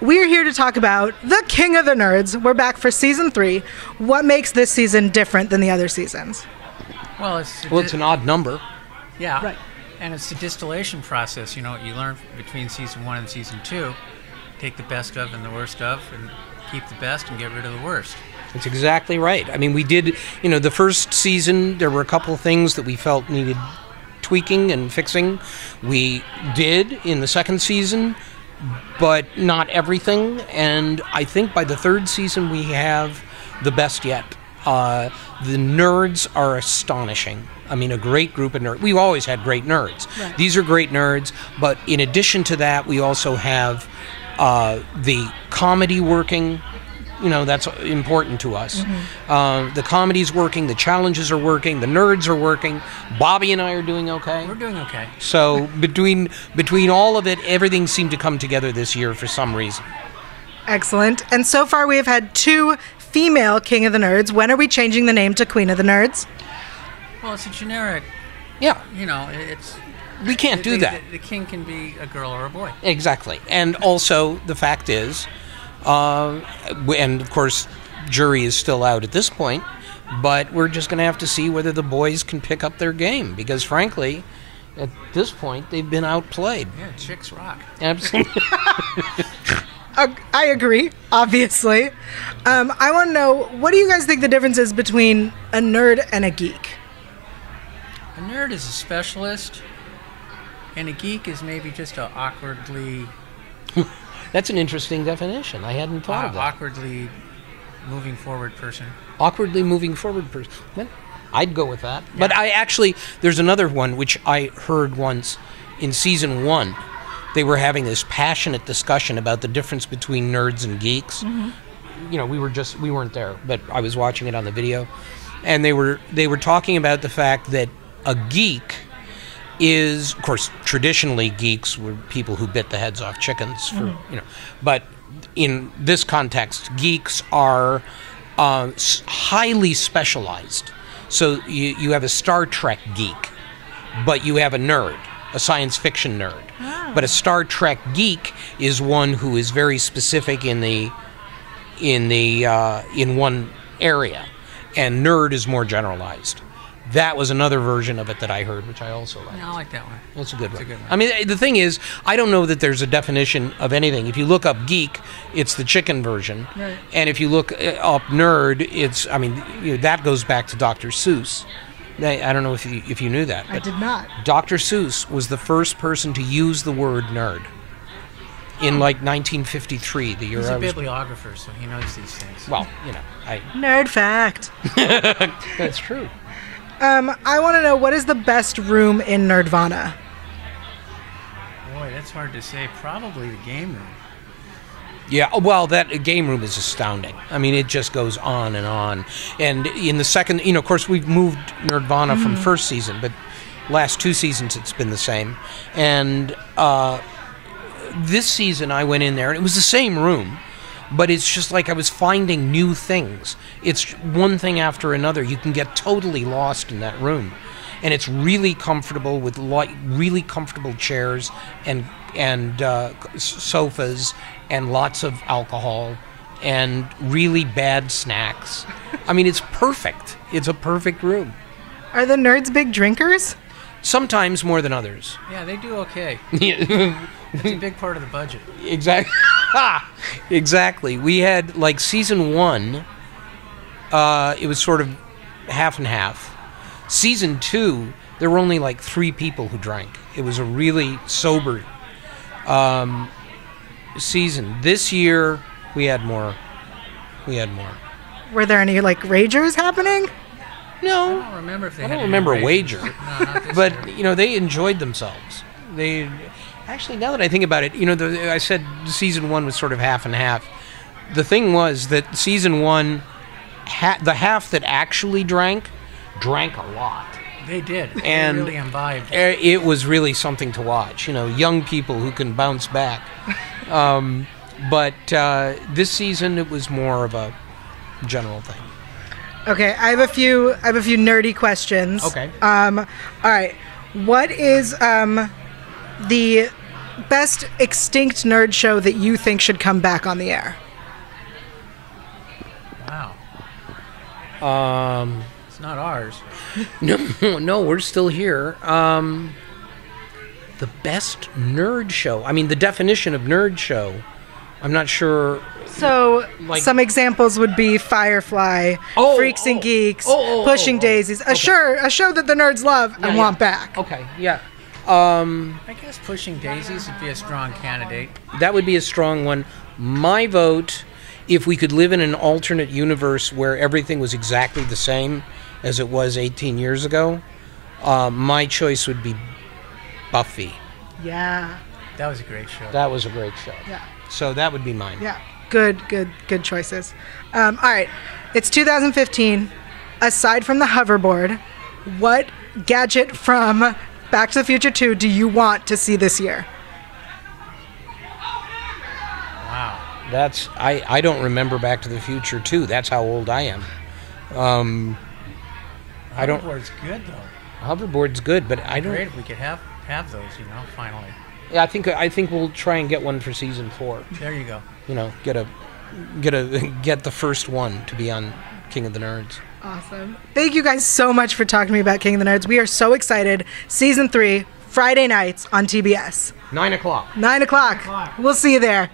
We're here to talk about the King of the Nerds. We're back for season 3. What makes this season different than the other seasons? Well, it's an odd number. Yeah. Right. And it's the distillation process. You know, what you learn between season 1 and season 2. Take the best of and the worst of, and keep the best and get rid of the worst. That's exactly right. I mean, we did, the first season, there were a couple of things that we felt needed tweaking and fixing. We did in the second season, but not everything. And I think by the third season, we have the best yet. The nerds are astonishing. I mean, a great group of nerds. We've always had great nerds. Right. These are great nerds, but in addition to that, we also have the comedy working. That's important to us. Mm-hmm. The comedy's working, the challenges are working, the nerds are working. Bobby and I are doing okay. We're doing okay. So between all of it, everything seemed to come together this year for some reason. Excellent. And so far we have had 2 female King of the Nerds. When are we changing the name to Queen of the Nerds? Well, it's a generic. Yeah. It's... We can't do that. The king can be a girl or a boy. Exactly. And also, the fact is... and of course, jury is still out at this point, but we're just going to have to see whether the boys can pick up their game, because frankly, at this point, they've been outplayed. Yeah, chicks rock. Absolutely. I agree, obviously. I want to know, what do you guys think the difference is between a nerd and a geek? A nerd is a specialist, and a geek is maybe just a awkwardly... That's an interesting definition. I hadn't thought of that. Awkwardly moving forward person. Awkwardly moving forward person. Well, I'd go with that. Yeah. But there's another one which I heard once in season 1. They were having this passionate discussion about the difference between nerds and geeks. Mm-hmm. We weren't there, but I was watching it on the video. And they were talking about the fact that a geek is, of course, traditionally geeks were people who bit the heads off chickens for, but in this context, geeks are highly specialized. So you have a Star Trek geek, but you have a nerd, a science fiction nerd. Oh. But a Star Trek geek is one who is very specific in one area, and nerd is more generalized. That was another version of it that I heard, which I also liked. Yeah, I like that one. That's a good one. I mean, the thing is, I don't know that there's a definition of anything. If you look up geek, it's the chicken version. Right. And if you look up nerd, that goes back to Dr. Seuss. I don't know if you knew that. I did not. Dr. Seuss was the first person to use the word nerd in 1953, the year He's I a was... bibliographer, so he knows these things. Well, Nerd fact. That's true. I want to know, what is the best room in Nerdvana? Boy, that's hard to say. Probably the game room. Yeah, well, that game room is astounding. I mean, it just goes on and on. And in the second, of course, we've moved Nerdvana from first season, but last 2 seasons it's been the same. And this season I went in there, and it was the same room, but it's just like I was finding new things. It's one thing after another. You can get totally lost in that room. And it's really comfortable with really comfortable chairs and sofas and lots of alcohol and really bad snacks. I mean, it's perfect. It's a perfect room. Are the nerds big drinkers? Sometimes more than others. Yeah, they do okay. It's a big part of the budget. Exactly. Exactly. We had, season 1, it was sort of half and half. Season 2, there were only 3 people who drank. It was a really sober season. This year, we had more. Were there any ragers happening? No. I don't remember if they I had don't any remember a rages. wager. No, not this But, year. they enjoyed themselves. Actually, now that I think about it, I said season 1 was sort of half and half. The thing was that season 1, the half that actually drank a lot. They did. And they really imbibed. It was really something to watch. Young people who can bounce back. But this season, it was more of a general thing. Okay, I have a few nerdy questions. Okay. All right. What is the best extinct nerd show that you think should come back on the air? Wow. It's not ours. No, we're still here. The best nerd show. I mean, the definition of nerd show, I'm not sure. So, some examples would be Firefly, Freaks and Geeks, Pushing Daisies. A show that the nerds love and want back. Okay, yeah. I guess Pushing Daisies would be a strong candidate. That would be a strong one. My vote, if we could live in an alternate universe where everything was exactly the same as it was 18 years ago, my choice would be Buffy. Yeah. That was a great show. That was a great show. Yeah. So that would be mine. Yeah. Good choices. All right. It's 2015. Aside from the hoverboard, what gadget from Back to the Future 2 do you want to see this year? Wow. That's I don't remember Back to the Future 2. That's how old I am. I don't. Hoverboard's good though. Hoverboard's good, but I don't. Great if we could have those, finally. Yeah, I think we'll try and get one for season 4. There you go. Get the first one to be on King of the Nerds. Awesome. Thank you guys so much for talking to me about King of the Nerds. We are so excited. Season 3, Friday nights on TBS. 9 o'clock. 9 o'clock. We'll see you there.